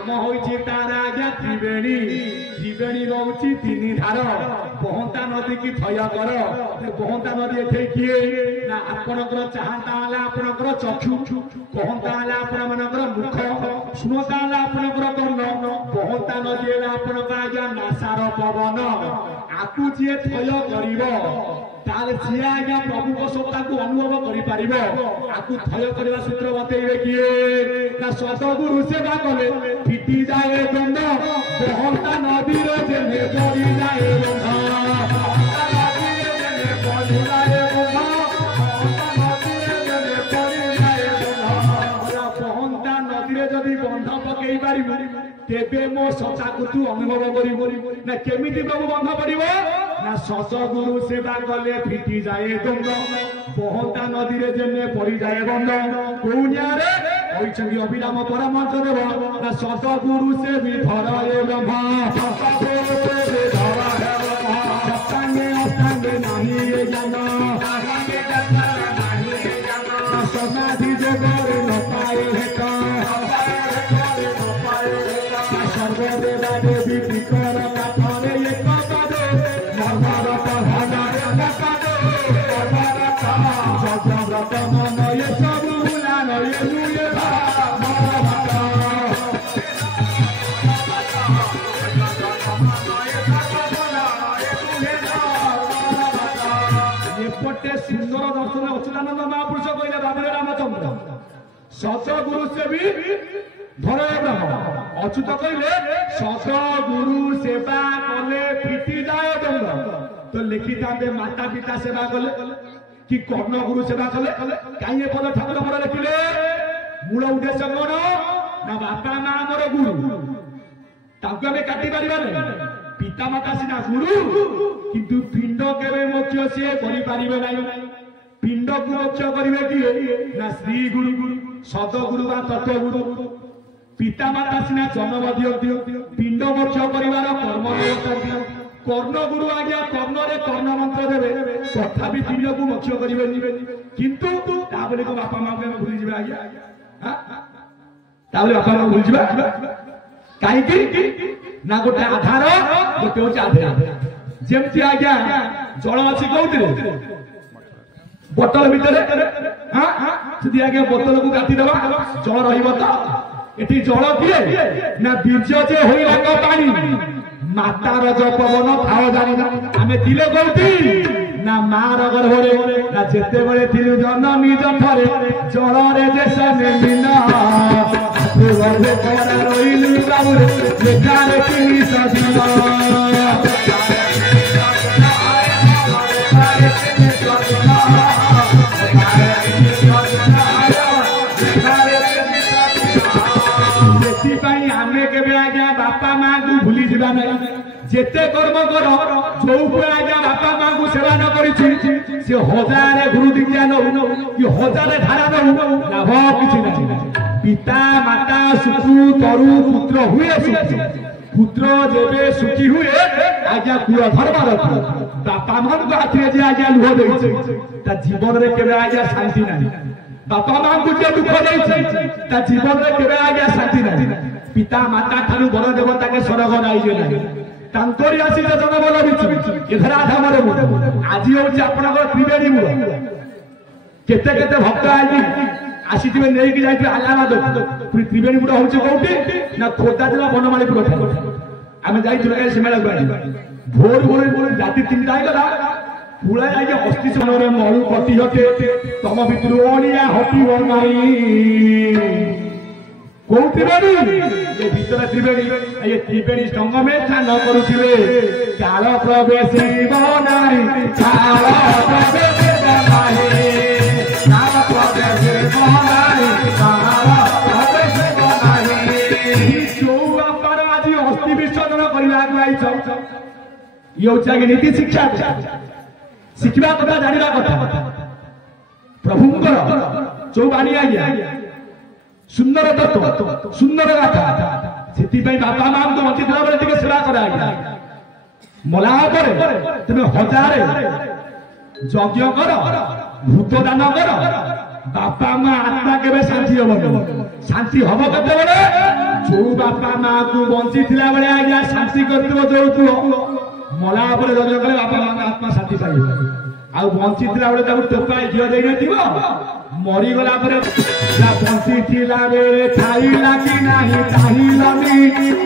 नाम होइछि तार आज्ञा त्रिवेणी त्रिवेणी रहुछि तीन धार बहंता नदी की थय कर बहंता नदी एठे किए ना आपनकर चाहता हला आपनकर चक्षु कहंता हला आपन मनकर मुख सुनता हला आपनकर कर्ण बहंता नदी हला आपनकर आज्ञा नासार पवन आकु जे थय करिवो ताले सिए आज्ञा प्रभु को सत्ता को अनुभव करि पारिबो आकु थय करबा सूत्र बतैबे किए ना सतगुरु सेवा कले फिटी जाए गंध बहंता नदी रे जेने पड़ी जाए गंध बहंता नदी रे जदि बंध पकई पारिबो तेबे मो सचा को तू अनुभव करिबो ना केमिति प्रभु बंध पड़िबो ना सतगुरु सेवा कले फिटी जाए गंध बहंता नदी रे जेने पड़ी जाए गंध कोनिया रे ओइछंगी अभिराम परमहंस देव ना सतगुरु से भी धराए ब्रह्मा सतगुरु से धराए ब्रह्मा संगे असंगे नहीं ये जाना संगे नहीं ये जाना समाधि जगरे न पाए हेता सर्वदेवा देवी विकर काठरे एक पदे मर्मर पहाड़ा नकादे जगव्रत मन ये सब भुलान ये लुए एपटे सुंदर दर्शन अच्युतानंद महापुरुष कहले बाबुरे रामचंद्र सतगुरु से भी धराए ब्रह्म अच्युत कहले सतगुरु सेवा कले फिटी जाए गंध तो लिखिता माता पिता सेवा कले कि कर्ण गुरु सेवा कले कहीं पद ठाकुर पर लिखिले मूल उद्देश्य कौन ना बापा माँ आमर गुरु ताकू आम काटी पार पिता माता सीना गुरु किंतु पिंड केवे मोक्ष सी करें पिंड को मोक्ष करेंगे किए ना श्री गुरु सदगुरु बा तत्वगुरु पिता माता सीना जन्म दियंती पिंड मोक्ष करिवार कर्म दियंती कर्ण गुरु आज्ञा कर्ण रे कर्ण मंत्र देवे तथापि पिंड को मोक्ष करिवे किंतु ताबले को बापा माँ को भूली जिबा आज्ञा हां ताबले बापा माँ भूली जिबा काई की ना गोटे आधार गोटे होची आधार जेमति आज्ञा जल अछि कोउतिरे बोतल भितर हां जदि आज्ञा बोतल को काटी देबा जल रहिबो त एटी जल किए ना बीर्ज जे होइला का पानी माता रज पवन खाओ जानी आमे दिले कोउती ना मार गर्भरे ना जेते बेले थिलु जननी जठरे जल रे जे सने बिना गर्भे कोरा रोइलु बाबुरे लेखारे किनी सदिना बापा माँ को भूली जावा नहीं जेते कर्म कर जो आज्ञा बापा माँ को सेवा न करी से हजार गुरु दीक्षा नौ कि हजार धारा नौ लाभ किसी ना पिता माता सुखु तरु पुत्र हुए पुत्र जेबे सुखी हुए आज्ञा कुल धर्म रखी बापा माँ को हाथ जे आज्ञा लुह दे जीवन में केवे आज्ञा शांति नहीं बापा माँ को जे दुख दे जीवन में केवे आज्ञा शांति नहीं पिता माता ठारू बर देवता के स्वर्ग नाइजे ना तांतरी आसी जन बोल बिचु एधरा धामरे आज होची आपनकर त्रिवेणी मूल केते केते भक्त आजी आसीथिबे नेई कि जाइथिबे आलामाद त्रिवेणी मूल होची कोउटी ना खोदा जिला बनमालीपुर आमे जाइथिबे के सिमेला गाडी भोर भोर राती 3टा आइला पुला जाइके अस्थि सोनरे मळु कटी हटे तम भितरु ओलिया हटिबो नाही कौ त्रिवेणी ये भीतर त्रिवेणी ये त्रिवेणी संग में ध्यान करुथिबे काल प्रवेश बनाई काल प्रवेश बनाई काल प्रवेश बनाई काल प्रवेश बनाई जो बापर आज अस्थि विसर्जन करिला आइछ यो जागे नीति शिक्षा शिखिबा कथा जानिबा कथा प्रभुंकर जो बाणी आज्ञा सुंदर तत्व सुंदर गाथा से बापा माँ को बंची बेले सेवा कर मला तुम हजार यज्ञ कर भूत दान कर बापा माँ आत्मा के शांति हम शांति हम के जो बापा माँ को बंची थिला बेले आज्ञा शांति करथिबो जोतु मला पर जज कले बापा माँ का आत्मा शांति पाइबो आ बंची थिला बेले ताको टोपाय झियो देइ नथिबो मरी गला पर बंची थिला बेले खाइला कि नाही ताहिलनी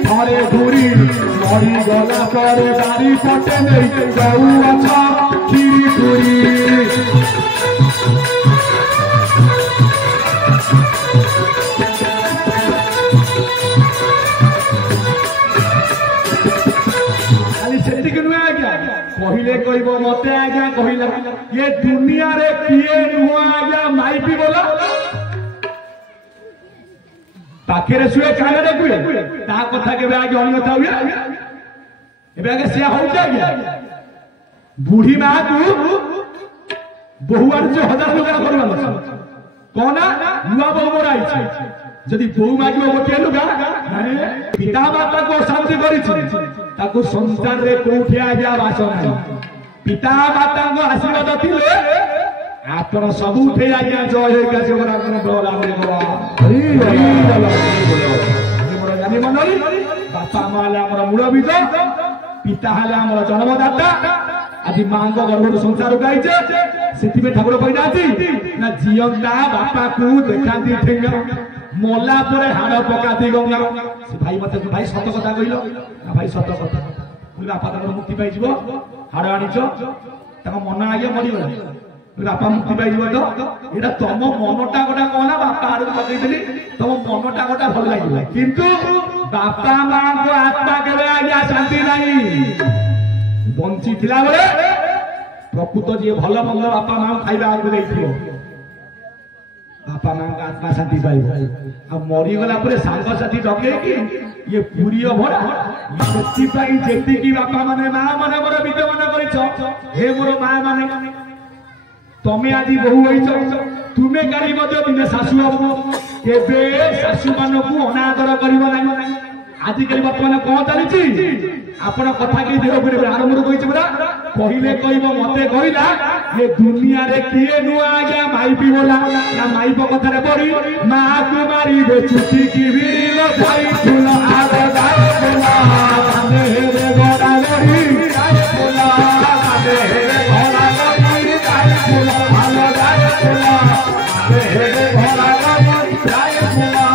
थरे घुरी मरी गला पर बारी पटे नै जाऊ अच्छा खीरी पुरी कहले कहब मत आज्ञा कहला ये दुनिया रे किए नुह आज्ञा माइपी बोला पाखे शुए कागरे कुए ता कथा के आगे अन्यथा हुए एबे आगे से होउछ आज्ञा बूढ़ी मां तू बहुआर जो हजार लुगा करवालो कोना नुआ बहु मोराई छै जदि बहु मागिबो गोटे लुगा पिता माता को शांति करिछि ताको संसार रे कोठी आज्ञा वास नाही पिता माता को आशीर्वाद थिले आपण सब उठे आज्ञा जय हे का जगरा आपण बोला बोला हरि हरि मोर जानि मनरी बापा माले हमर मूल बीज पिता हाले हमर जन्मदाता आदि मां को गर्भ संसार गाइছে सेति में ठाकुर कहिनाती ना जियंता बापा को देखांती ठेंगा मोला परे हाड़ पकाती गंगा से भाई मते भाई सत कथा कहिलो ना भाई सत कथा बोली बापा तक मुक्ति पाई जीवो हाड़ आनिछ तक मन आगे मरि गला बोली बापा मुक्ति पाई जीवो तो एटा तम मनटा गोटा कहला बापा हाड़ पकई देली तम मनटा गोटा भल लागिला किंतु बापा मां को आत्मा केबे आज्ञा शांति नाही बंची थिला बेले प्रकृत जे भल मंगल बापा मां खाइबा आगु देइथियो बापा मां का आत्मा शांति पाइब अब मरी गला पर सांग साथी डके कि ये पूरी भरा सेति पाई जेति की बापा माने मां माने मोर विद्यमान करिछ हे मोर मां माने तमे आदि बहु होइछ तुमे गाड़ी मध्य दिने सासु हबो केबे सासु मानकु अनादर करिवो नाही आदि करी वर्तमान कोन चलीछि आपण कथा के देह पुरे आरंभ कहिछ बरा कहिले कहबो मते कहिला ये दुनिया रे किए नुआ आज्ञा माइपी बोला ना माइप कथा रे पड़ी मां को मारी बे छुटी की वीलो भाई फूल आवे गाय बोला कांदे रे गोडा गरी गाय बोला कांदे रे गोडा गरी गाय बोला भालो गाय बोला कांदे रे गोडा गरी गाय बोला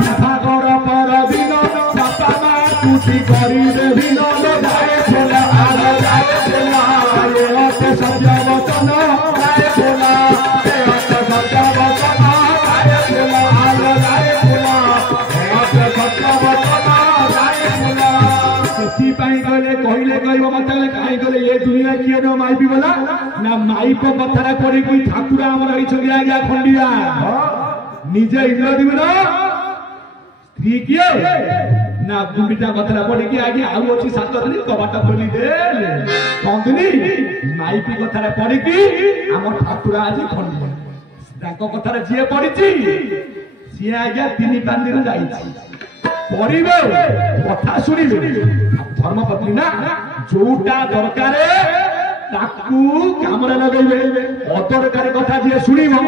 पिठा कर पर दिनो बापा मां टूटी करी दे दिनो गाय बोला आलो गाय बोला ये ओते सत्य वचन गाय बोला ये ओते सत्य वचन गाय बोला आलो गाय बोला ये ओते सत्य वचन गाय बोला सेति पाई कहले कहबो मते काई कहले ये दुनिया किए न माइपी बोला ना माइप कथारा पड़ी कोई ठाकुर हमर रही छगे आज्ञा खंडिया निजे इंद्र दिबनो स्त्री किए ना गुंडीटा कथरा पड़ी कि आगे आउ अछि 7 दिन कबाट खोली दे कंदनी माइपी कथरा पड़ी कि हमर ठाकुर आज खंडिया ताको कथरा जिए पड़ीची सिए आज्ञा 3-5 दिन जाईची पड़िबे कथा सुनिबे धर्मपत्नी ना जोटा दरकारे ताकू कामरे लगैबे अदरकारी कथा जे सुनिबो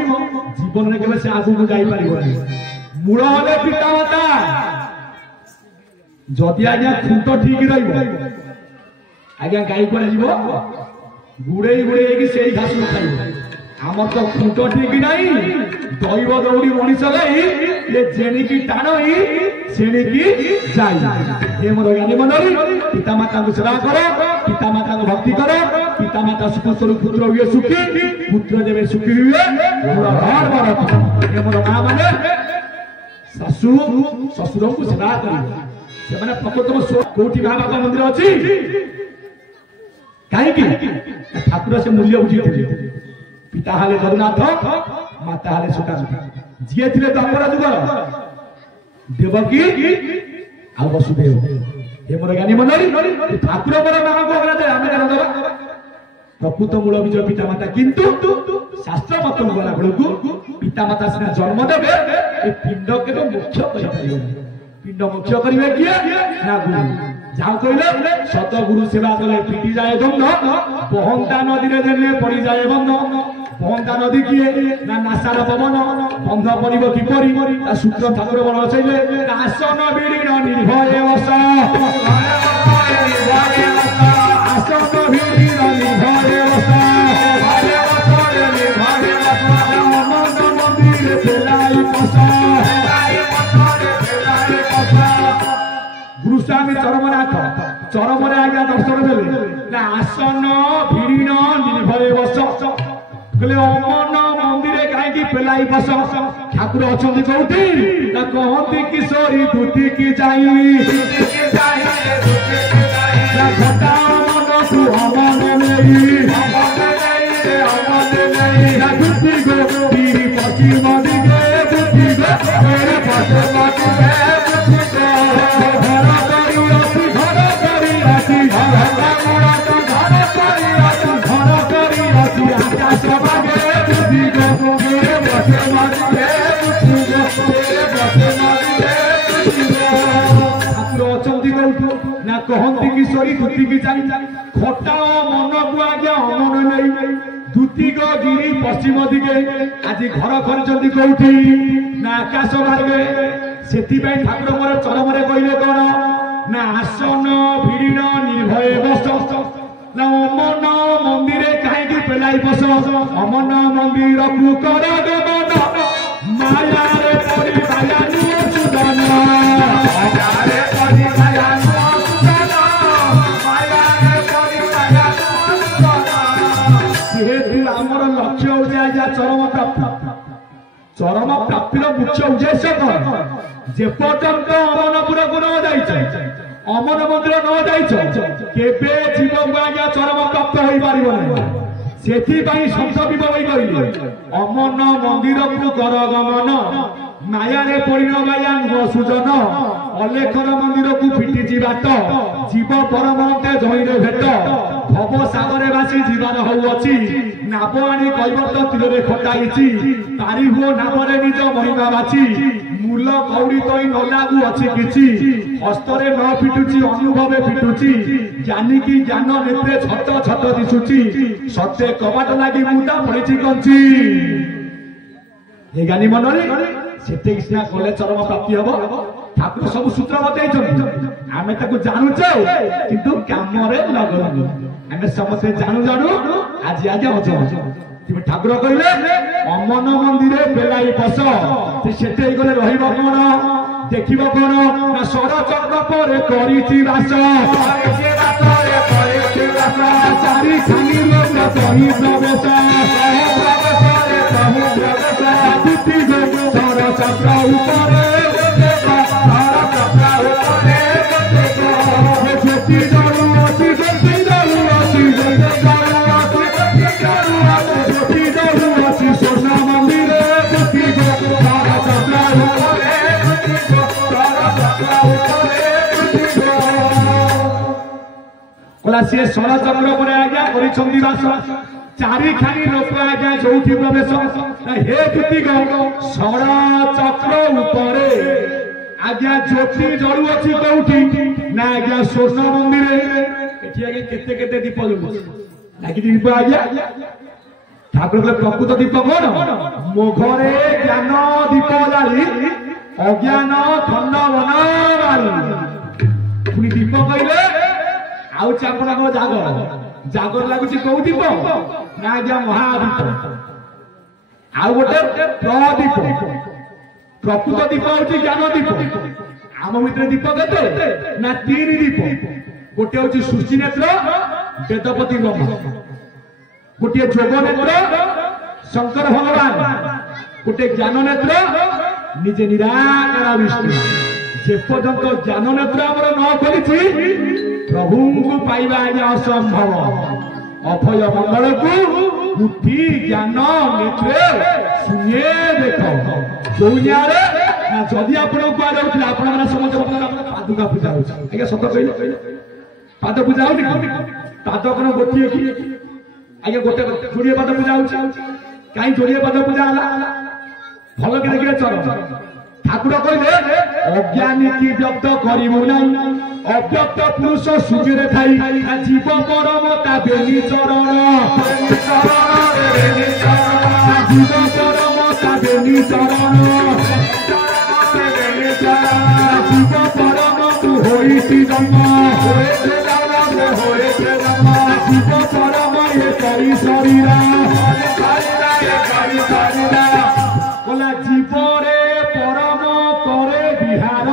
जीवन रे केबे से आगु को जाई परिबो मूल हले पिता माता जदि आज्ञा खुंट ठीक रहिबो आज्ञा गाई पड़े जीवो गुड़े गुड़े कि सेई घास खाइबो हमर तो खुंट ठीक नाही दैव दौड़ी मनीष गई ये जेनी की टाणई सेनी की जाई ये मोर ज्ञानी मनरी पिता माता को सेवा करो पिता माता को भक्ति करो पिता माता सुख स्वरूप पुत्र हुए सुखी पुत्र देवे सुखी हुए पूरा घर भर ये मोर मां माने सासु ससुर को सेवा करिवे से माने प्रकृत कोठी बाबा मंदिर अछि काहे की ठाकुर से मूल्य बुझी पिता हाले जगन्नाथ माता हाले सुदामा जिए थिले द्वापर जुगर देवकी आ वसुदेव हे मोर ज्ञानी मनरी ठाकुर पर नाम को गला दे आमे जान दबा प्रकृत मूल विजय पिता माता किंतु शास्त्र मत गला बेलकु पिता माता सिना जन्म देबे ए पिंड के तो मुख्य कहि परियो पिंड मुख्य करिवे किए ना गुरु जाओ कहले सत गुरु सेवा कले पिटी जाए दंड बहंता नदी रे देले पड़ी जाए बंद ପହନ୍ତା ନଦୀ କିଏ ନା ନାସାର ପବନ ବନ୍ଧ ପଡ଼ିବ କିପରି ତା ସୂତ୍ର ଠାକୁର ବଳ ଅଛଇଲେ ଆସନ ବିଡ଼ିନ ନିର୍ଭୟ ବସ ଆସନ ବିଡ଼ିନ ନିର୍ଭୟ ବସ ମନ୍ଦିରେ ଫେରାଇ ବସ ଗୁରୁସ୍ୱାମୀ ଚରମରେ ଆଜ୍ଞା ଦର୍ଶନ ଦେଲେ ନା ଆସନ ଭିଡ଼ିନ ନିର୍ଭୟ ବସ କହିଲେ ଅମନ ମନ୍ଦିରେ କାହିଁକି ପେଲାଇ ବସ ଠାକୁର ଅଛନ୍ତି କୋଉଠି ନା କହନ୍ତି କିଶୋରୀ ଦୁତିକି ଯାଇ ଘଟା ମନକୁ ଅମନ ନେଇ ଦୁତି ଗୋଟିରି ପଶ୍ଚିମ ଦିଗେ ଦୁତି ଗୋଟିରି ପଶ୍ଚିମ ଦିଗେ ନା କହନ୍ତି କିଶୋରୀ ଦୁତିକି ଯାଇ ଖଟା ମନକୁ ଆଜ୍ଞା ଅମନ ନେଇ ଦୁତିକ ଗିରି ପଶ୍ଚିମ ଦିଗେ ଆଜି ଘର କରିଛନ୍ତି କୋଉଠି ନା ଆକାଶ ମାର୍ଗେ ସେଥିପାଇଁ ଠାକୁର ମୋର ଚରମରେ କହିଲେ କଣ ନା ଆସନ ଭିଡ଼ିନ ନିର୍ଭୟ ବସ ନା ଅମନ ମନ୍ଦିରେ କାହିଁକି ପେଲାଇ ବସ ଅମନ ମନ୍ଦିରକୁ କର ଗମନ ମାୟାରେ ପରି ମାୟାନୁ ସୁଦନ ମାୟାରେ ପରି ମାୟାନୁ ସୁଦନ ମାୟାରେ ପରି ମାୟାନୁ ସୁଦନ ଯେହେତୁ ଆମର ଲକ୍ଷ୍ୟ ହଉଛି ଆଜ୍ଞା ଚରମ ପ୍ରାପ୍ତିର ମୁଖ୍ୟ ଉଦ୍ଦେଶ୍ୟ କଣ ଯେପର୍ଯ୍ୟନ୍ତ ଅମନପୁରକୁ ନ ଯାଇଛ ଅମନ ମନ୍ଦିର ନ ଯାଇଛ କେବେ ଜୀବକୁ ଆଜ୍ଞା ଚରମ ପ୍ରାପ୍ତ ହୋଇପାରିବ ନାହିଁ ସେଥିପାଇଁ ସନ୍ଥ ବିଭବୀ କହିଲେ ଅମନ ମନ୍ଦିରକୁ କର ଗମନ ମାୟାରେ ପଡ଼ିନ ମାୟା ନୁହ ସୁଜନ ଅଲେଖର ମନ୍ଦିରକୁ ଫିଟିଛି ବାଟ ଜୀବ ପରମନ୍ତେ ଜଇରେ ଭେଟ ଭବ ସାଗରେ ଭାସି ଯିବାର ହଉଅଛି ନାବ ଆଣି କୈବର୍ତ୍ତ ତୀରରେ ଖଟାଇଛି ପାରି ହୁଅ ନାବରେ ନିଜ ମହିମା ବାଛି ମୂଲ କଉଡ଼ି ତଇ ନ ଲାଗୁ ଅଛି କିଛି ହସ୍ତରେ ନ ଫିଟୁଛି ଅନୁଭବେ ଫିଟୁଛି ଜ୍ଞାନୀକି ଜ୍ଞାନ ନେତ୍ରେ ଛଟ ଛଟ ଦିଶୁଛି ସତେ କବାଟ ଲାଗି ମୁଣ୍ଡା ପଡ଼ିଛି କଞ୍ଚି ଏ ଜ୍ଞାନୀ ମନରେ ସେତିକି ସିନା କଲେ ଚରମ ପ୍ରାପ୍ତି ହବ ଠାକୁର ସବୁ ସୂତ୍ର ବତେଇଛନ୍ତି ଆମେ ତାକୁ ଜାଣୁଛେ କିନ୍ତୁ କାମରେ ଲଗାଉଛୁ ଆମେ ସମସ୍ତେ ଜାଣୁ ଆଜି ଅଜବ ଠାକୁର କହିଲେ ଅମନ ମନ୍ଦିରେ ପେଲାଇ ବସ ସେଠି ଗଲେ ରହିବ କଣ ଦେଖିବ କଣ ନା ଷଡ଼ଚକ୍ର ପରେ କରିଛି ବାସ ଚାରି ଖାଲି ଲୋକ କହି ପ୍ରବେଶ ଷଡ଼ଚକ୍ର ଉପରେ सी षड़चक्र पर आज्ञा बास चारि खानी लोक आज्ञा जो प्रवेश हे दुतिक षड़चक्र उपरे आज्ञा ज्योति जलु अच्छी कौटी ना आज्ञा स्वर्ण मंदिर केते केते दीप लगी दीप आज्ञा ठाकुर प्रकृत दीप कौन मो घरे ज्ञान दीप जाली अज्ञान खंड बनाली पुणी दीप कहले आउच आपणक जागर जागर लगुच कौ दीप ना आज्ञा महादीप आउ गोटे प्रदीप प्रकृत दीप हूँ ज्ञान दीप आम भीतर दीप के ना तीन दीप गोटे हूँ सृष्टि नेत्र वेदपति ब्रह्म गोटे जोग नेत्र शंकर भगवान गोटे ज्ञान नेत्र निजे निराकार विष्णु जे पर्यंत ज्ञान नेत्र आमर न खोली प्रभु को पाइबा असंभव अभय मंगल को बुद्धि ज्ञान नेत्रे सुने देख दुनिया जदि आपण कह समस्त पादुका पूजा हो सत कह पाद पूजा हो पाद कौन गोटे आगे गोटे जोड़े पाद पूजा हो कहीं जोड़े पाद पूजा भल कि देखिए चल ठाकुर कहले अज्ञानी की व्यक्त करिबु नाही अव्यक्त पुरुष सुजरे थाई जीव परम ता बेनी चरण जीव परम ता बेनी चरण जीव परम तू होइसी जन्म जीव परम ये करी शरीर बोला जीवरे परम करे विहार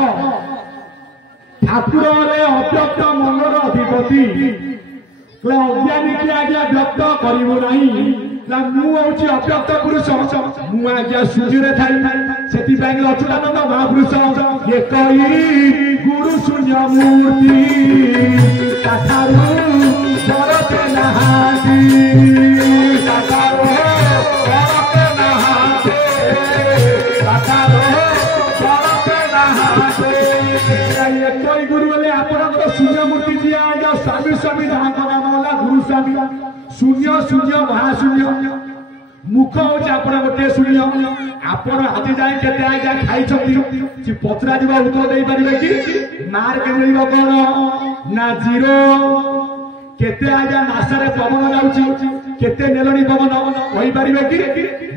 ठाकुर अव्यक्त मनर अधिपति अज्ञानी की आज्ञा व्यक्त करिबु नाही मुझे अव्यक्त पुरुष मु आज्ञा सूर्य थाई से अच्युतानंद महापुरुष ये कई गुरु शून्य मूर्ति भरते नहाती कोई गुरु बोले आपन शून्य मूर्ति जी आज्ञा स्वामी स्वामी नाम होला गुरु स्वामी शून्य शून्य महाशून्य मुख हूँ आप गोटे शून्य आपण आज जाए के आज्ञा खाई पचरा जा उत्तर दे पारे कि मार्क मिल कौन ना जीरो केते आज्ञा मासरे पवन जाऊँगी केते नेलनी पवन कही पारे कि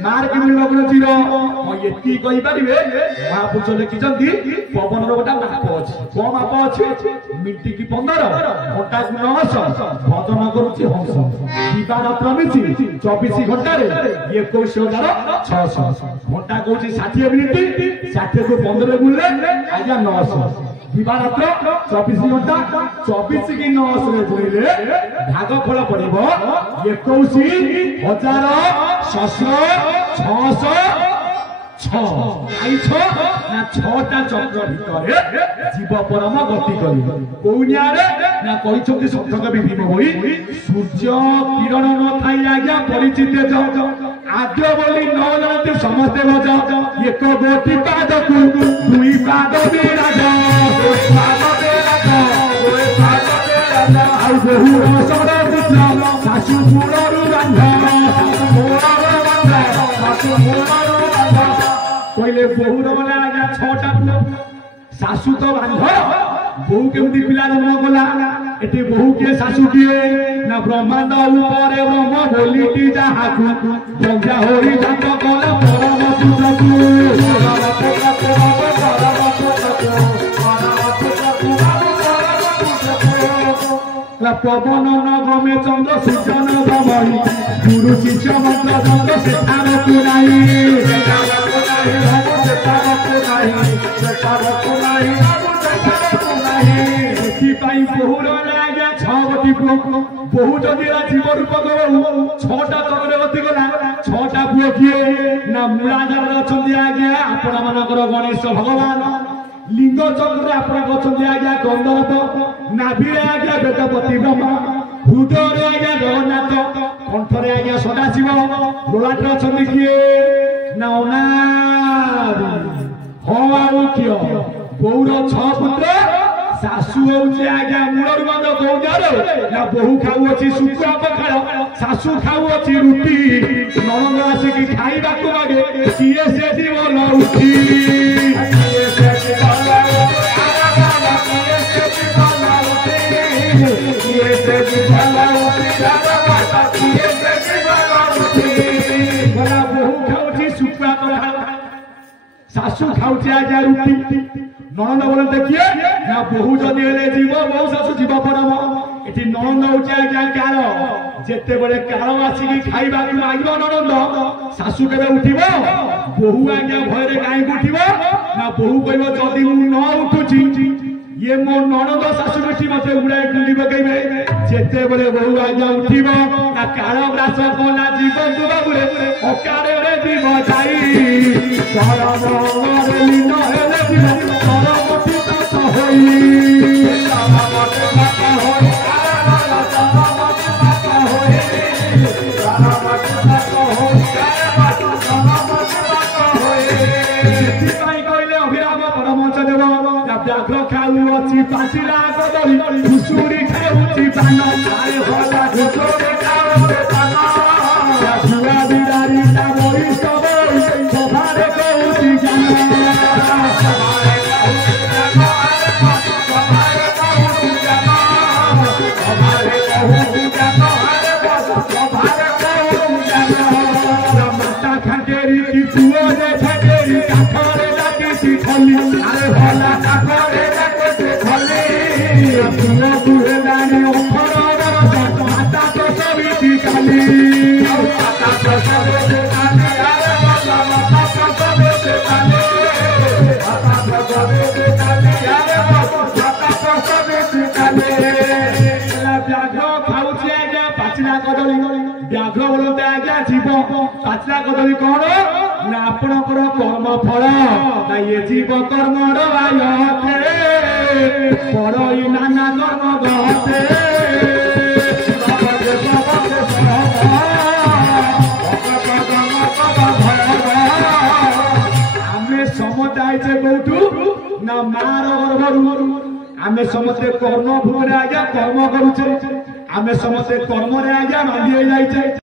मार्क मिल कौन जीरो ये कहीपर महापुरुष लिखिं पवन रोटा माप अच्छे कौ माप अच्छे मिनिट की 15 घंटा को 900 भजन करुच्ची हंस दिवारात्र मिसी 24 घंटे 21,600 घंटा कौन 60 मिनिट 60 को 15 गुणले आज्ञा 900 दिवारात्र 24 घंटा 24 की 900 गुणिले भाग फल पड़ो 21,600 छटा चक्र भितर जीव परम गति करी सप्तक विभिन्न होई सूर्य किरण न थाई आज्ञा परिचित आद्य बोली न जानते समस्ते भज एक गोटी पाद को दुई पाद विराज बहु रसर पुत्र शाशु मूलरू कहले बहुर बोला आज्ञा 6टा शाशु तो बांध बहु केमती पिला जन्म कला एटी बहु किए शाशु किए ना ब्रह्मांड ऊपर ब्रह्म बोलीटी जाहाकू गंजा होई जात कला परम पुत्रकू पवन न गमे चंद्र सूर्य न गमई गुरु शिष्य मंत्र चंद्र सेठारकू नाही बहु जदि जीव रूप छटा चक्र गति गला 6टा पुओ किए ना मूलाधार अच्छा आज्ञा आपण मानकर गणेश भगवान लिंग चक्र आपण अच्छा आज्ञा गंधर्व नाभिरे आज्ञा वेदपति ब्रह्मा हृदय आज्ञा जगन्नाथ कंठरे आज्ञा सदाशिव लोलाट अच्छा किए ना किय बहुर 6 पुत्र शाशु होचे आज्ञा मूलर बंद कौजार ना बहु खाऊ अच्छी शुक्ला पखाड़ शाशु खाऊ अच्छी रुटी नरंग आसिक खाइबा को मागे किए से जीवन रुटी बहु खाऊ शुक्ला पखाड़ शाशु खाऊचे आज्ञा रुटी ननंद बोले देखिए ना बहु जदि हेले जीव बहु शाशु जीव परम एटी ननंद होचे आज्ञा काल जेते बड़े काल आसिक खाइबा को मागिबो ननंद शाशु केबे उठिबो बहु आज्ञा भयरे काई उठिबो ना बहु कहबो जदि मु न उठुची ये मो ननंद शाशु बेटी मते उड़ाई गुंडी पकेबे जेते बड़े बहु आज्ञा उठिबो ना काल ग्रास कोला जीव को बाबुरे अकारे रे जीव जाई परम रे लीन हेले जीव व्याघ्र खाऊ अच्छी पाचिला कदली घुसुरी खाऊची पान छुआ बिरारी ता वरिष्ठ सभारे कहूची ज्ञान पाचला कदली कौन ना आपणकर कर्म फल ना ये जीव कर्मर आयते परई नाना कर्म गहते आमे समते आइछे कोठू ना मार गर्भरू आमे समते कर्म भूमि आज्ञा कर्म करुचे आमे समते कर्म रे आज्ञा बांधी जाइछे